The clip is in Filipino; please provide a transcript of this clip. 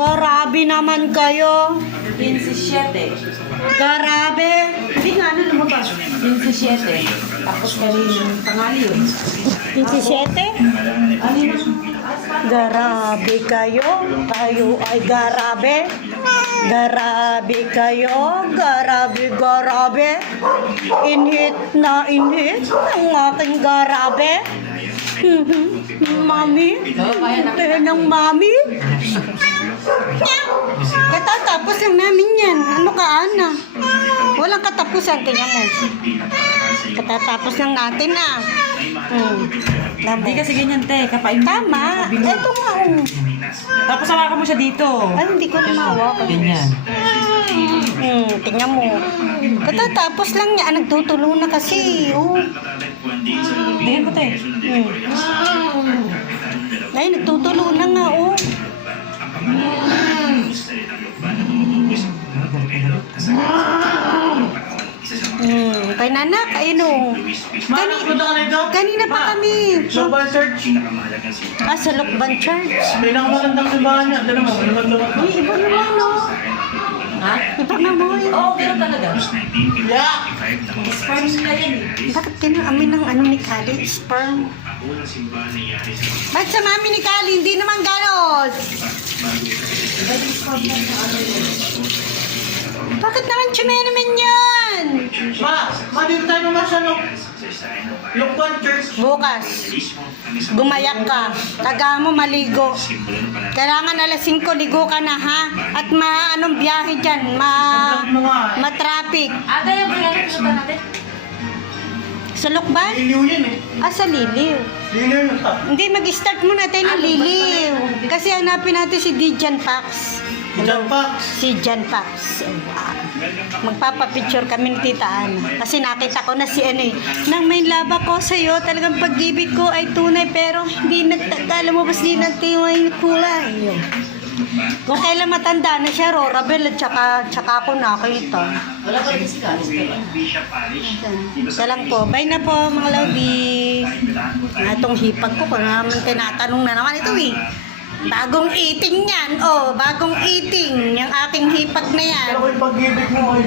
Garabi naman kayo. 27. Garabe. Hindi nga, ano lumabas? 27. Tapos kanina pangali yun. 27? Ano yun? Garabe kayo. Kayo ay garabe. Garabe kayo. Garabe, garabe. Inhit na inhit ang aking garabe. Mami. Kaya ng mami. Katatapos lang namin yan. Ano ka, Ana? Walang katapusan. Tingnan mo. Katatapos lang natin, ah. Hindi kasi ganyan, te. Kapain mo. Tama. Ito nga, oh. Tapos hawakan mo siya dito. Ay, hindi ko na mawak. Ganyan. Tingnan mo. Katatapos lang niya. Nagtutulo na kasi. Oh. Tingnan mo, te. Ay, nagtutulo na nga, oh. Kay nanak, ayun, oh. Kanina pa kami. Global Church. Sa Lukban Church. Pinakamagandang simbahan niya. Dala mo, lumag-lumag. Uy, iba naman, no? Ha? Iba naman. Oo, pero talaga. Yeah! Sperm na yan eh. Bakit kinaamin ng ano ni Kali? Sperm? Ba't sa mami ni Kali? Hindi naman ganon. Bakit naman tsumay naman yan? Ma, dito tayo mamasyal ng Lukban Church. Bukas, gumayak ka. Taga mo maligo. Kailangan alas 5 ligo ka na, ha? At anong biyahe dyan? Ma-traffic. Ate, yung pinanong pinunta natin? Sa Lukban? Liliw yun eh. Sa Liliw. Liliw yung top. Hindi, mag-start muna tayo ng Liliw. Kasi hanapin natin si Dijan Pax. Diyan pa. Si Jan Pax. Magpapapicture kami ni Tita Ana. Kasi nakita ko na si ano eh. Nang may laba ko sa'yo, talagang pag-ibig ko ay tunay pero hindi nagtagal mo bas di nagtiway ng kulay. Kung kailan matanda na siya, Rorabel at tsaka ako nakita. Wala pa rin si Kalis. Isa lang po. Bye na po mga Lodi. Itong hipag ko, kung naman tinatanong na naman ito eh. Bagong eating yan. Oh, bagong eating. Yung aking hipag na yan. Pero kung pag-ibig mo ay